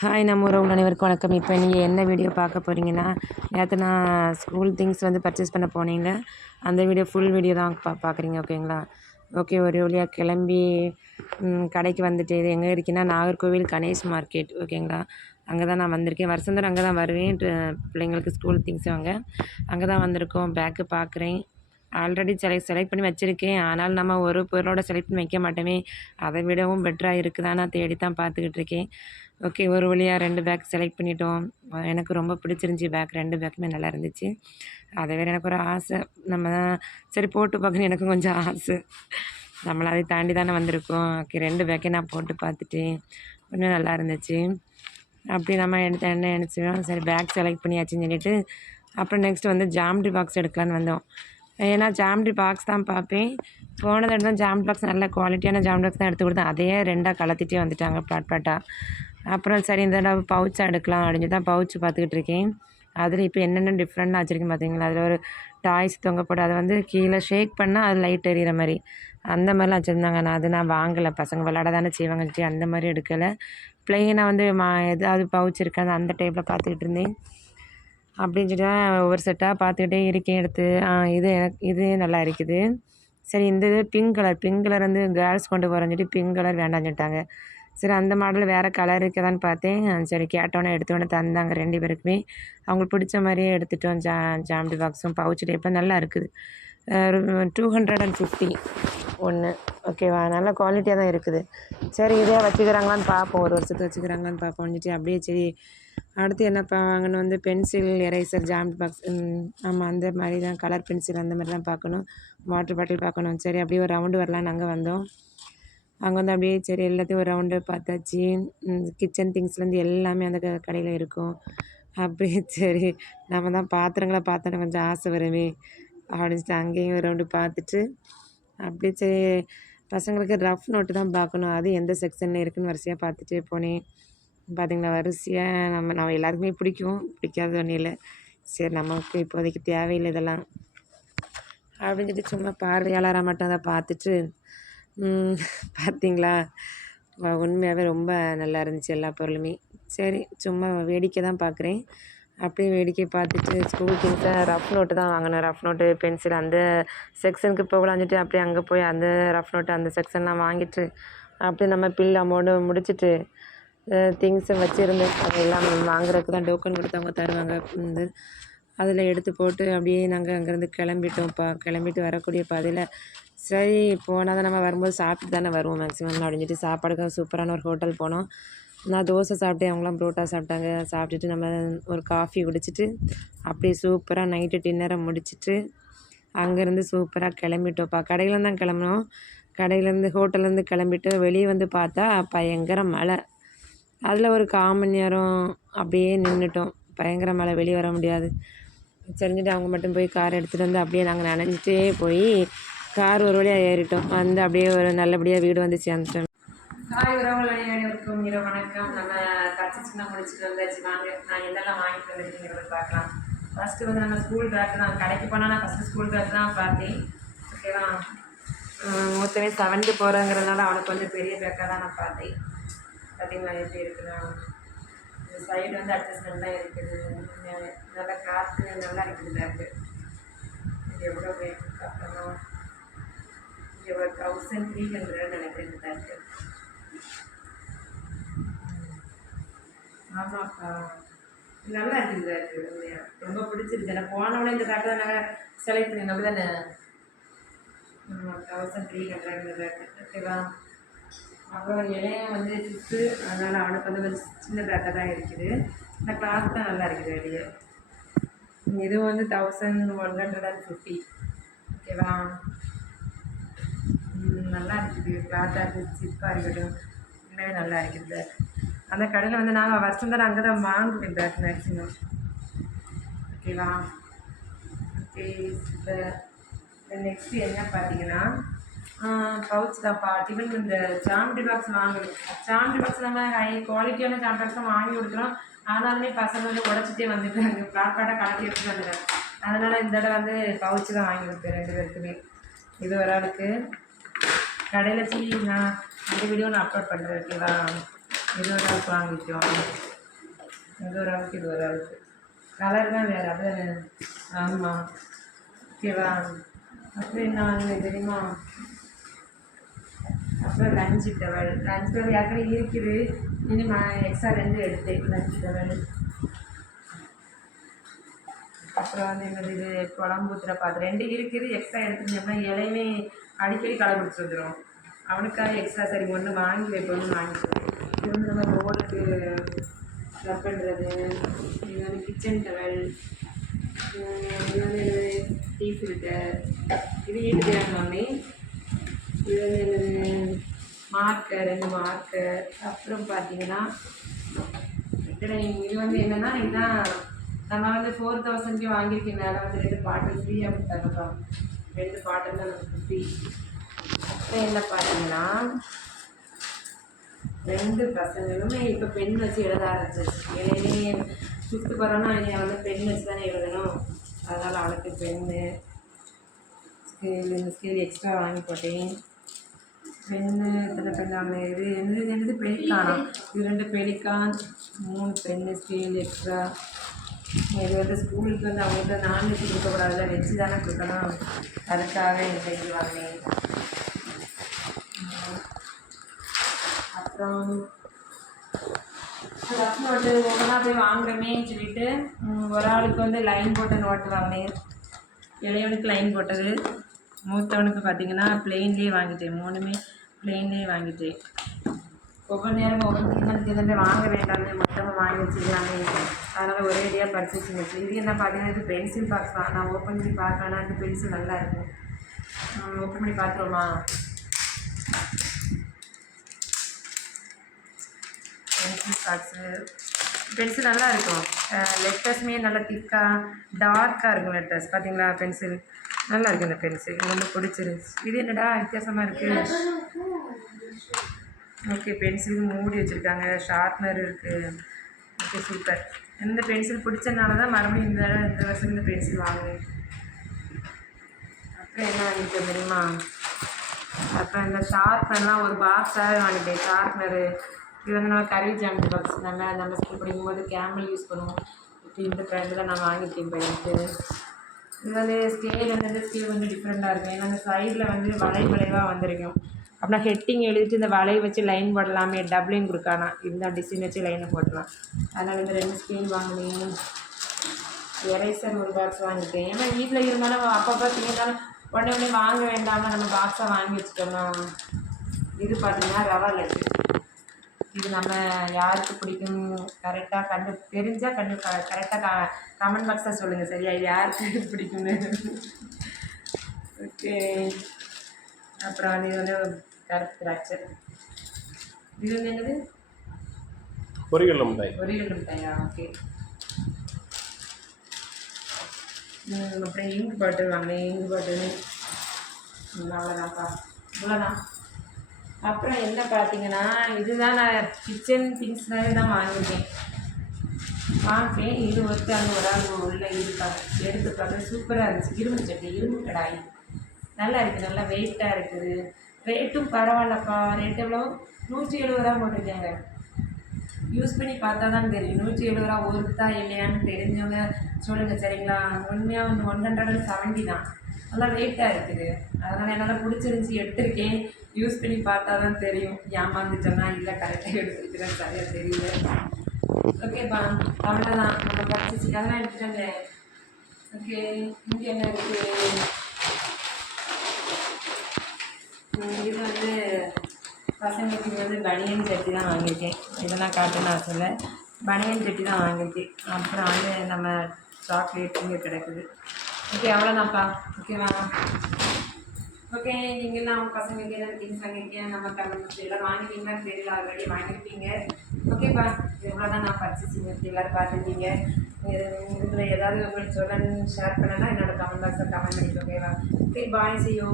Hi நம்ம உறவுகள் அனைவருக்கும் வணக்கம். இப்போ நீங்கள் என்ன வீடியோ பார்க்க போகிறீங்கன்னா, நேற்று நான் ஸ்கூல் திங்ஸ் வந்து பர்ச்சேஸ் பண்ண போனீங்க. அந்த வீடியோ ஃபுல் வீடியோ தான் பார்க்குறீங்க, ஓகேங்களா? ஓகே, ஒரு வழியாக கிளம்பி கடைக்கு வந்துட்டு இது எங்கே இருக்கீங்கன்னா நாகர்கோவில் கணேஷ் மார்க்கெட், ஓகேங்களா? அங்கே தான் நான் வந்திருக்கேன். வருஷந்தரம் அங்கே தான் வருவேன். பிள்ளைங்களுக்கு ஸ்கூல் திங்ஸ் வாங்க அங்கே தான் வந்திருக்கோம். பேக்கு பார்க்குறேன். ஆல்ரெடி செலக்ட் பண்ணி வச்சுருக்கேன். ஆனாலும் நம்ம ஒரு பொருளோட செலக்ட் பண்ணி வைக்க மாட்டோமே, அதை விடவும் பெட்டராக இருக்குதா நான் தேடி தான் பார்த்துக்கிட்டு இருக்கேன். ஓகே, ஒரு வழியாக 2 பேக் செலக்ட் பண்ணிட்டோம். எனக்கு ரொம்ப பிடிச்சிருந்துச்சி பேக். 2 பேக்குமே நல்லா இருந்துச்சு. அதை வேறு எனக்கு ஒரு ஆசை. நம்ம தான் சரி போட்டு பார்க்கணும், எனக்கும் கொஞ்சம் ஆசை. நம்மளை அதை தாண்டி தானே வந்திருக்கோம். ஓகே, 2 பேக்கே நான் போட்டு பார்த்துட்டேன். கொஞ்சம் நல்லா இருந்துச்சு. அப்படி நம்ம என்ன நினச்சோம், சரி பேக் செலக்ட் பண்ணியாச்சுன்னு சொல்லிட்டு அப்புறம் நெக்ஸ்ட் வந்து ஜாமெட்ரி பாக்ஸ் எடுக்கலான்னு வந்தோம். ஏன்னா ஜாமெட்ரி பாக்ஸ் தான் பார்ப்பேன். போன தடவை தான் ஜாமெட்ரி பாக்ஸ் நல்ல குவாலிட்டியான ஜாமெட்ரி பாக்ஸ் தான் எடுத்து கொடுத்தேன். அதையே 2ஆக கலத்திட்டே வந்துட்டாங்க பாட்டாக. அப்புறம் சரி இந்த தடவை பவுச்சாக எடுக்கலாம் அப்படின்னு தான் பவுச்சு பார்த்துக்கிட்டு இருக்கேன். அதில் இப்போ என்னென்ன டிஃப்ரெண்ட்டாக வச்சுருக்கேன் பார்த்தீங்களா? அதில் ஒரு டாய்ஸ் தொங்க போட்டு அதை வந்து கீழே ஷேக் பண்ணால் அது லைட் எறிகிற மாதிரி அந்த மாதிரிலாம் வச்சுருந்தாங்க. நான் வாங்கலை. பசங்க விளாட தானே செய்வாங்கன்ட்டு அந்த மாதிரி எடுக்கலை. ப்ளெயினாக வந்து எதாவது பவுச் இருக்காது அந்த டைப்பில் பார்த்துக்கிட்டு இருந்தேன். அப்படின்னு சொல்லிட்டு ஒவ்வொரு செட்டாக பார்த்துக்கிட்டே இருக்கேன் எடுத்து. இது நல்லா இருக்குது. சரி இந்த இது பிங்க் கலர் வந்து கேர்ள்ஸ் கொண்டு போகிறேன்னு சொல்லி பிங்க் கலர் வேண்டாம்னு சொல்லிட்டாங்க. சரி அந்த மாடல் வேறு கலர் இருக்குதான்னு பார்த்தேன். சரி கேட்டோன்னே எடுத்தோன்னே தந்தாங்க 2 பேருக்குமே. அவங்களுக்கு பிடிச்ச மாதிரியே எடுத்துட்டோம். ஜாமெட்ரி பாக்ஸும் பவுச் டைப்பும் நல்லா இருக்குது. 250 ஒன்று, ஓகேவா? நல்ல குவாலிட்டியாக தான் இருக்குது. சரி இதே வச்சுக்கிறாங்களான்னு பார்ப்போம், ஒரு வருஷத்துக்கு வச்சுக்கிறாங்களான்னு பார்ப்போம்னுட்டு அப்படியே சரி. அடுத்து என்ன வாங்கணும் வந்து பென்சில், எரேசர், ஜாமெட்ரி பாக்ஸ். ஆமாம், அந்த மாதிரி தான் கலர் பென்சில் அந்த மாதிரி தான் பார்க்கணும். வாட்டர் பாட்டில் பார்க்கணும். சரி அப்படியே ஒரு ரவுண்டு வரலான்னு அங்கே வந்தோம். அங்கே வந்து அப்படியே சரி எல்லாத்தையும் ஒரு ரவுண்டு பார்த்தாச்சு. கிச்சன் திங்ஸ்லேருந்து எல்லாமே அந்த கடையில் இருக்கும். அப்படியே சரி நம்ம தான் பாத்திரங்களை பார்த்தோன்னா கொஞ்சம் ஆசை வருமே அப்படின்னு அங்கேயும் ஒரு ரவுண்டு பார்த்துட்டு அப்படியே சரி பசங்களுக்கு ரஃப் நோட்டு தான் பார்க்கணும். அது எந்த செக்ஷனில் இருக்குதுன்னு வரிசையாக பார்த்துட்டு போனேன். பார்த்திங்களா, வரிசையாக நம்ம எல்லாருக்குமே பிடிக்கும், பிடிக்காத ஒன்றும் இல்லை. சரி நமக்கு இப்போதைக்கு தேவையில்லை இதெல்லாம் அப்படின்னு சொல்லிட்டு சும்மா பார்வையாளராக மட்டும் அதை பார்த்துட்டு பார்த்திங்களா, உண்மையாகவே ரொம்ப நல்லா இருந்துச்சு எல்லா பொருளுமே. சரி சும்மா வேடிக்கை தான் பார்க்குறேன். அப்படியே வேடிக்கை பார்த்துட்டு ஸ்கூல் திங்ஸை ரஃப் நோட்டு தான் வாங்கினேன். ரஃப் நோட்டு, பென்சில் அந்த செக்ஷனுக்கு போகலான்ட்டு அப்படியே அங்கே போய் அந்த ரஃப் நோட்டு அந்த செக்ஷன்லாம் வாங்கிட்டு அப்படியே நம்ம பில் அமௌண்ட்டு முடிச்சுட்டு திங்ஸை வச்சுருந்தேன். அது எல்லாம் வாங்குறதுக்கு தான் டோக்கன் கொடுத்து அவங்க தருவாங்க. அதில் எடுத்து போட்டு அப்படியே நாங்கள் அங்கேருந்து கிளம்பிட்டோம்ப்பா. கிளம்பிட்டு வரக்கூடிய பாதையில் சரி போனால் தான் நம்ம வரும்போது சாப்பிட்டு தானே வருவோம் மேக்ஸிமம் அப்படின்னு சொல்லிட்டு சாப்பாடுக்கு சூப்பரான ஒரு ஹோட்டல் போனோம். நான் தோசை சாப்பிட்டேன், அவங்களாம் புரோட்டா சாப்பிட்டாங்க. சாப்பிட்டுட்டு நம்ம ஒரு காஃபி குடிச்சிட்டு அப்படியே சூப்பராக நைட்டு டின்னரை முடிச்சுட்டு அங்கேருந்து சூப்பராக கிளம்பிட்டோம்ப்பா. கடையிலேருந்து தான் கிளம்பினோம். கடையிலேருந்து ஹோட்டல்லேருந்து கிளம்பிட்டு வெளியே வந்து பார்த்தா பயங்கர மழை. அதில் ஒரு 1/4 மணி நேரம் அப்படியே நின்றுட்டோம். பயங்கர மழை, வெளியே வர முடியாது. சரிஞ்சிட்டு அவங்க மட்டும் போய் கார் எடுத்துகிட்டு வந்து அப்படியே நாங்கள் நனைஞ்சிட்டே போய் கார் ஒரு வழியாக ஏறிட்டோம். வந்து அப்படியே ஒரு நல்லபடியாக வீடு வந்து சேர்ந்துட்டோம். ஹாய் உறவுகள் அனைவருக்கும் இரவு வணக்கம். நம்ம பர்ச்சேஸ்லாம் முடிச்சுட்டு வந்தாச்சு. வாங்க நான் என்னெல்லாம் வாங்கிட்டு வந்துருக்கீங்கிறத பார்க்கலாம். ஃபஸ்ட்டு வந்து நம்ம ஸ்கூல் பேக் தான். கடைக்கு போனால் நான் ஃபஸ்ட்டு ஸ்கூல் பேக் தான் பார்த்தேன், ஓகேவா? மொத்தமே 7th போகிறேங்கிறதுனால அவனுக்கு கொஞ்சம் பெரிய பேக்காக தான் நான் பார்த்தேன். பார்த்தீங்களா எப்படி இருக்குதா? இந்த சைடு வந்து அட்ஜஸ்ட்மெண்ட்லாம் இருக்குது. நல்லா காற்று நல்லா இருக்குது பேக்கு. இது எவ்வளோ பேக்கு பார்க்கணும்? எவ்வளோ 1300 நினைக்கிறேன் இந்த பேக்கு. ஆமாப்பா, நல்லா இருக்குது பேக்கு. ரொம்ப பிடிச்சிருக்கு. எனக்கு போனவொடனே இந்த பேக்கில் நாங்கள் செலக்ட் பண்ணிங்க அப்படி தானே. 1300 இந்த பேக்கு, ஓகேவா? அப்புறம் இலையம் வந்து 5th, அதனால் அவனுக்கு வந்து கொஞ்சம் சின்ன பேக்காக தான் இருக்குது. இந்த கிளாத் தான் நல்லா இருக்குது வெளியே. இதுவும் வந்து 1150, ஓகேவா? நல்லா இருக்குது. கிளாத்தாக இருக்குது, சிப்பாக இருக்கட்டும், உண்மையாக நல்லா இருக்குது. அந்த கடையில் வந்து நாங்கள் வருஷம் தான் அங்கே தான் வாங்குவேன் பேக் மேக்ஸிமம், ஓகேவா? ஓகே, இப்போ நெக்ஸ்ட்டு என்ன பார்த்தீங்கன்னா பவுச் தான்ப்பா. டிஃபன் இந்த ஜாமெட்ரி பாக்ஸ் வாங்கணும். ஜாமெட்ரி பாக்ஸ் நம்ம ஹை குவாலிட்டியான ஜாமெட்ரி பாக்ஸ் தான் வாங்கி கொடுக்குறோம். ஆனாலுமே பசங்க வந்து உடச்சிட்டே வந்துட்டாங்க, ப்ளாட்பாட்டாக கலட்டி எடுத்துட்டு வந்துட்டாங்க. அதனால் இந்த தடவை வந்து பவுச்சு தான் வாங்கி கொடுத்தேன் 2 பேருக்குமே. இது ஒரு ஆளுக்கு. கடையில் நான் அந்த வீடியோ நான் அப்லோட் பண்ணுறேன், ஓகேவா? இது ஒரு அளவுக்கு வாங்கிக்குவோம். இது ஒரு அளவுக்கு இது ஒரு அளவுக்கு. கலர் தான் வேறு. அது ஆமாம். ஓகேவா? அப்புறம் என்ன வாங்கினேன் தெரியுமா? அப்புறம் லஞ்சு டவல் ஏற்கனவே இருக்குது. இன்னும் எக்ஸ்ட்ரா 2 எடுத்தேன் லஞ்சு டவல். அப்புறம் வந்து என்னது இது குழம்பு ஊற்றுற பாத்திரம் 2 இருக்குது. எக்ஸ்ட்ரா எடுத்துருந்தோம்னா இலையுமே அடிக்கடி களை பிடிச்சி வந்துடும். அவனுக்காக எக்ஸ்ட்ரா சரி 1 வாங்கி வைப்போம்னு வாங்கிக்குவேன். இது வந்து நம்ம ரோடுக்கு ரப் பண்ணுறது. இது வந்து கிச்சன் டவல். இது வந்து டீ ஃபில்டர். இது வீட்டு தேவையானே. இது வந்து என்னது மார்க்கர் 2 மார்க்கர். அப்புறம் பார்த்தீங்கன்னா இது வந்து என்னென்னா இதுதான் நம்ம வந்து 4000க்கு வாங்கியிருக்கேன். அதில் வந்து 2 பாட்டில் ஃப்ரீயாக கொடுத்தாங்கப்பா. 2 பாட்டில் தான் நமக்கு ஃப்ரீ. அப்புறம் என்ன பார்த்தீங்கன்னா 2 பசங்களுமே இப்போ பென் வச்சு எழுத ஆரம்பிச்சிருச்சு. இளையே 5th போகிறோன்னா அவன் வந்து பென் வச்சு தானே எழுதணும். அதனால் அவளுக்கு பென்னு ஸ்கேல் இந்த ஸ்கேல் எக்ஸ்ட்ரா வாங்கி போட்டேன். பென்னு எத்தனை பென் வாங்கினேன்? இது என்னது பெலிக்கானா. இது 2 பெலிக்கான் 3 பென்னு ஸ்கேல் எக்ஸ்ட்ரா. இது வந்து ஸ்கூலுக்கு வந்து அவங்களுக்கு நான்வெஜ் கொடுக்கக்கூடாது, வெஜ்ஜு தானே கொடுக்கணும். அதுக்காக இந்த இது வாங்கினேன். அப்புறம் ரஃப் நோட்டு ஒவ்வொன்றா போய் வாங்குறமேன்னு சொல்லிட்டு ஒரு ஆளுக்கு வந்து லைன் போட்ட நோட்டு வாங்கினேன். இளையவனுக்கு லைன் போட்டது, மூத்தவனுக்கு பார்த்திங்கன்னா பிளெயின்லேயே வாங்கிட்டேன். 3மே பிளெயின்லேயே வாங்கிட்டேன். ஒவ்வொரு நேரமும் ஒவ்வொரு தீர்ந்து வாங்க வேண்டாம்னு மொத்தமாக வாங்கி வச்சுக்கலாமே. அதனால் ஒரே ஐடியாக பர்ச்சேசிங் வச்சு. இது என்ன பார்த்தீங்கன்னா இது பென்சில் பாக்ஸ் தான். நான் ஓப்பன் பண்ணி பார்க்கலான்னா இந்த பென்சில் நல்லா இருக்கும். ஓப்பன் பண்ணி பார்த்துருவோமா? பென்சில் பாக்ஸு பென்சில் நல்லா இருக்கும். லெட்டர்ஸுமே நல்லா திக்காக டார்க்காக இருக்கும் லெட்டர்ஸ். பார்த்தீங்களா பென்சில் நல்லா இருக்குது. இந்த பென்சில் ரொம்ப பிடிச்சிருந்துச்சு. இது என்னடா வித்தியாசமாக இருக்குது. ஓகே பென்சிலுக்கு மூடி வச்சுருக்காங்க. ஷார்ப்னர் இருக்குது. Okay super. இந்த பென்சில் பிடிச்சதுனால தான் மறுபடியும் இந்த வருஷம் இந்த பென்சில் வாங்குவேன். அப்புறம் என்ன வாங்கிட்டேன் தெரியுமா? அப்புறம் இந்த ஷார்ப்னர்லாம் ஒரு பாக்ஸாகவே வாங்கிட்டேன். ஷார்ப்னரு இது வந்து நம்ம கருவி ஜாமெட்ரி பாக்ஸ் நம்ம ஸ்கூல் படிக்கும்போது கேமல் யூஸ் பண்ணுவோம். இப்போ இந்த ப்ராண்டில் நான் வாங்கிட்டேன் பையனுக்கு. இது வந்து ஸ்கேல் வந்து ஸ்கேல் கொஞ்சம் டிஃப்ரெண்ட்டாக இருக்கும். ஏன்னா அந்த சைடில் வந்து வளைவாக வந்திருக்கும். அப்படின்னா ஹெட்டிங் எழுதிட்டு இந்த வலையை வச்சு லைன் போடலாமே, டபுளையும் கொடுக்கானா. இந்த டிசைன் வச்சு லைனை போடலாம். அதனால் இந்த 2 ஸ்கேல் வாங்கினேன். எரேசர் ஒரு பாக்ஸ் வாங்கிட்டேன். ஏன்னா வீட்டில் இருந்தாலும் அப்போ பார்த்தீங்கன்னாலும் உடனே வாங்க வேண்டாமல் நம்ம பாக்ஸாக வாங்கி வச்சுட்டோம்னா. இது பார்த்தீங்கன்னா ரவா லட்டு. இது நம்ம யாருக்கு பிடிக்கும் கரெக்டாக தெரிஞ்சால் கரெக்டாக கமெண்ட் பாக்ஸாக சொல்லுங்கள் சரியா? இது யாருக்கு பிடிக்கும்னு. ஓகே. அப்புறம் இது வந்து கருப்பு திராட்சை. இது வந்து என்னது? பொரிகடலை மிட்டாய். பொரிகடலை மிட்டாயா? ஓகே. அப்புறம் இங்கு பாட்டில் வாங்கினேன். இங்கு பாட்டில் அவ்வளோதான்ப்பா, இவ்வளோதான். அப்புறம் என்ன பார்த்தீங்கன்னா இதுதான் நான் கிச்சன் திங்ஸ்னாலே தான் வாங்கியிருக்கேன். இது ஒருத்தவங்க ஒரு ஆள் உள்ள இருக்காங்க. எடுத்து பார்க்க சூப்பராக இருந்துச்சு. இரும்பு சட்டி, இரும்பு கடாய் நல்லா இருக்குது. நல்லா வெயிட்டாக இருக்குது. ரேட்டும் பரவாயில்லப்பா. ரேட் எவ்வளோ? 170 ரூபா போட்டிருக்காங்க. யூஸ் பண்ணி பார்த்தா தான் தெரியும் 170 ரூபா ஒருத்தா இல்லையான்னு தெரிஞ்சவங்க சொல்லுங்கள் சரிங்களா? உண்மையாக 170 தான். நல்லா வெயிட்டாக இருக்குது. அதனால் என்னால் பிடிச்சிருந்துச்சி எடுத்திருக்கேன். யூஸ் பண்ணி பார்த்தா தான் தெரியும். ஏமாந்துச்சோன்னா இல்லை கரெக்டாக எடுத்துருக்கிறேன் சரியாக தெரியல. ஓகேப்பா அவ்வளோதான். நம்ம பர்ச்சேஸ் அதெல்லாம் எடுத்துட்டேங்க. ஓகே இங்கே என்ன இருக்குது? இது வந்து பசங்களுக்கு வந்து பனியன் சட்டி தான் வாங்கியிருக்கேன். இதெல்லாம் காட்டுன்னு நான் சொல்ல பனியன் சட்டி தான் வாங்கியிருக்கேன். அப்புறம் வந்து நம்ம சாக்லேட் இங்கே கிடக்குது. ஓகே அவ்வளோதான்ப்பா. ஓகேவா? ஓகே நீங்கள்லாம் அவங்க பசங்களுக்கு ஏதாவது திங்ஸ் வாங்கியிருக்கேன். நம்ம கமெண்ட் எல்லாம் வாங்கிட்டீங்களான்னு தெரியல, ஆல்ரெடி வாங்கியிருப்பீங்க. ஓகேப்பா எவ்வளோதான் நான் பர்ச்சேசிங் இருக்குது எல்லோரும் பார்த்துருக்கீங்க. இதில் ஏதாவது உங்களுக்கு சொல்லணும்னு ஷேர் பண்ணனா என்னோடய கமெண்ட் பாக்ஸில் கமெண்ட் பண்ணிட்டு ஓகேவா? Okay bye, see you.